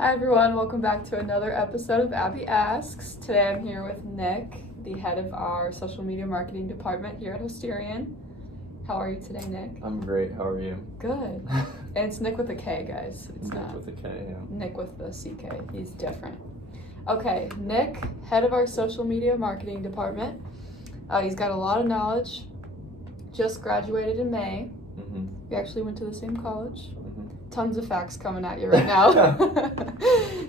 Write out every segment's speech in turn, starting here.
Hi everyone, welcome back to another episode of Abby Asks. Today I'm here with Nick, the head of our social media marketing department here at Hosterian. How are you today, Nick? I'm great, how are you? Good. And it's Nick with a K, guys. It's Nick not with a K, yeah. Nick with the CK. He's different. Okay, Nick, head of our social media marketing department. He's got a lot of knowledge. Just graduated in May. Mm-hmm. We actually went to the same college. Mm-hmm. Tons of facts coming at you right now.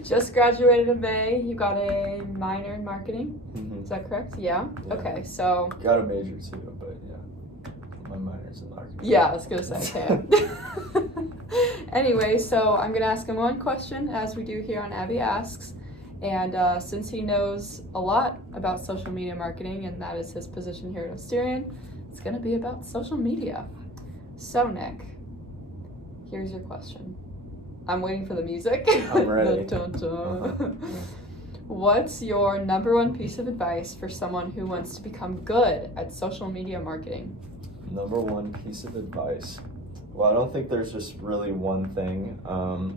Just graduated in May. You got a minor in marketing. Mm-hmm. Is that correct? Yeah? Yeah. Okay, so. Got a major too, but yeah. My minor's in marketing. Yeah, I was going to say, okay. Anyway, so I'm going to ask him one question, as we do here on Abby Asks. And since he knows a lot about social media marketing, and that is his position here at Hosterian, it's going to be about social media. So, Nick, here's your question. I'm waiting for the music. I'm ready. Dun, dun, dun. What's your number one piece of advice for someone who wants to become good at social media marketing? Number one piece of advice. Well, I don't think there's just really one thing.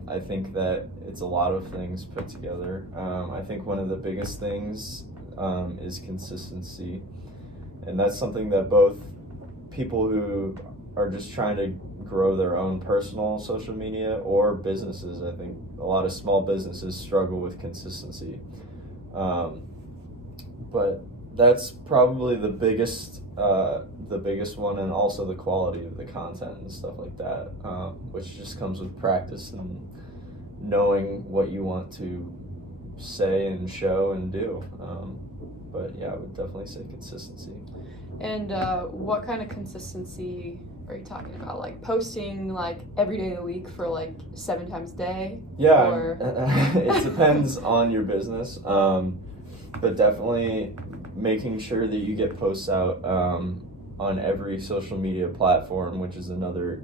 I think that it's a lot of things put together. I think one of the biggest things is consistency. And that's something that both people who are just trying to grow their own personal social media or businesses, I think a lot of small businesses struggle with consistency. But that's probably the biggest one, and also the quality of the content and stuff like that, which just comes with practice and knowing what you want to say and show and do. But yeah, I would definitely say consistency. And what kind of consistency are you talking about? Like posting like every day of the week for like 7 times a day? Yeah, or... it depends on your business, but definitely making sure that you get posts out on every social media platform, which is another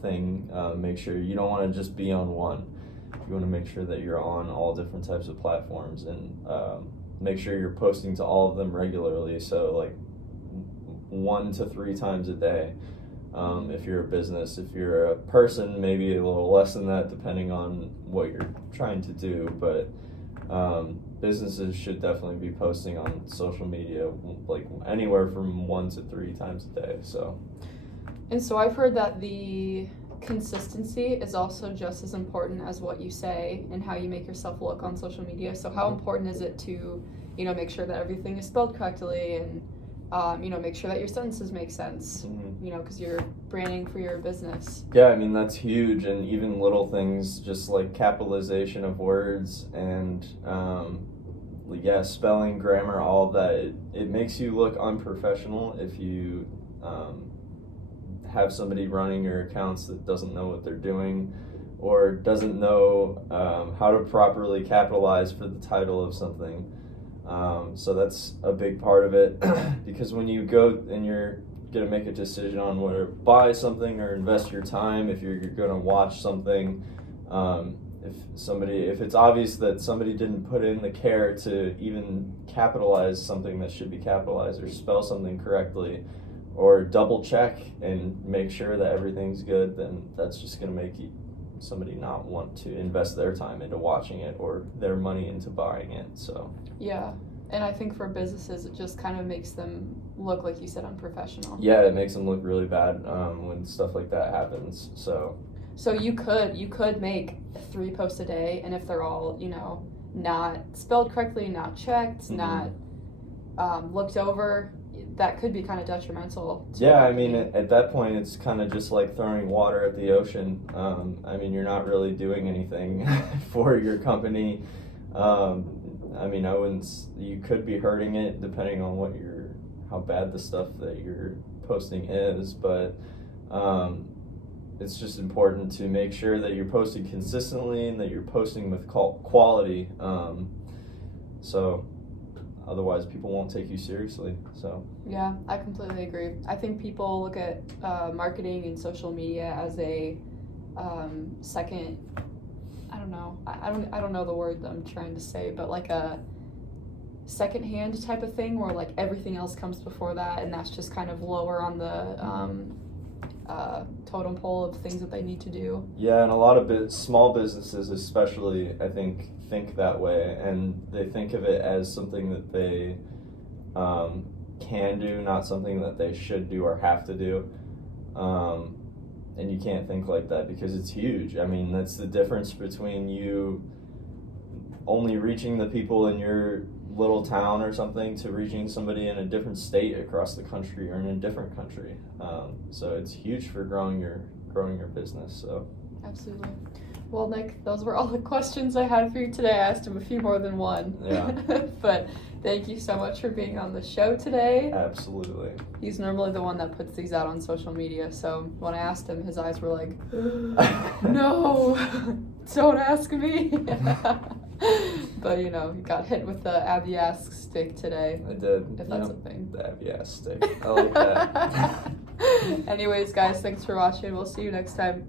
thing. Make sure you don't want to just be on one. You want to make sure that you're on all different types of platforms, and make sure you're posting to all of them regularly. So like 1 to 3 times a day. If you're a business, if you're a person, maybe a little less than that, depending on what you're trying to do. But businesses should definitely be posting on social media like anywhere from 1 to 3 times a day. And so I've heard that the consistency is also just as important as what you say and how you make yourself look on social media. So how important is it to, make sure that everything is spelled correctly and make sure that your sentences make sense, because you're branding for your business. Yeah, I mean, that's huge. And even little things, just like capitalization of words and, spelling, grammar, all of that, it makes you look unprofessional if you have somebody running your accounts that doesn't know what they're doing or doesn't know how to properly capitalize for the title of something. So that's a big part of it, because when you go and you're going to make a decision on whether to buy something or invest your time, if you're going to watch something, if it's obvious that somebody didn't put in the care to even capitalize something that should be capitalized or spell something correctly or double check and make sure that everything's good, then that's just going to make somebody not want to invest their time into watching it or their money into buying it. So yeah, and I think for businesses it just kind of makes them look, like you said, unprofessional. Yeah, it makes them look really bad when stuff like that happens. So you could make 3 posts a day, and if they're all not spelled correctly, not checked, not looked over, that could be kind of detrimental to I mean, at that point, it's kind of just like throwing water at the ocean. I mean, you're not really doing anything for your company. I mean, you could be hurting it depending on how bad the stuff that you're posting is, but it's just important to make sure that you're posting consistently and that you're posting with quality. So otherwise people won't take you seriously. So yeah, I completely agree. I think people look at marketing and social media as a second, I don't know the word that I'm trying to say, but like a second-hand type of thing where like everything else comes before that, and that's just kind of lower on the totem pole of things that they need to do. Yeah, and a lot of small businesses especially, I think that way, and they think of it as something that they can do, not something that they should do or have to do. And you can't think like that because it's huge. I mean, that's the difference between you only reaching the people in your little town or something to reaching somebody in a different state across the country or in a different country. So it's huge for growing your business. So absolutely. Well, Nick, those were all the questions I had for you today. I asked him a few more than one. Yeah. But thank you so much for being on the show today. Absolutely. He's normally the one that puts these out on social media, so when I asked him, his eyes were like, no, don't ask me. But, you know, he got hit with the Abby Asks stick today. I did. If that's a thing. The Abby Asks stick. I like that. Anyways, guys, thanks for watching. We'll see you next time.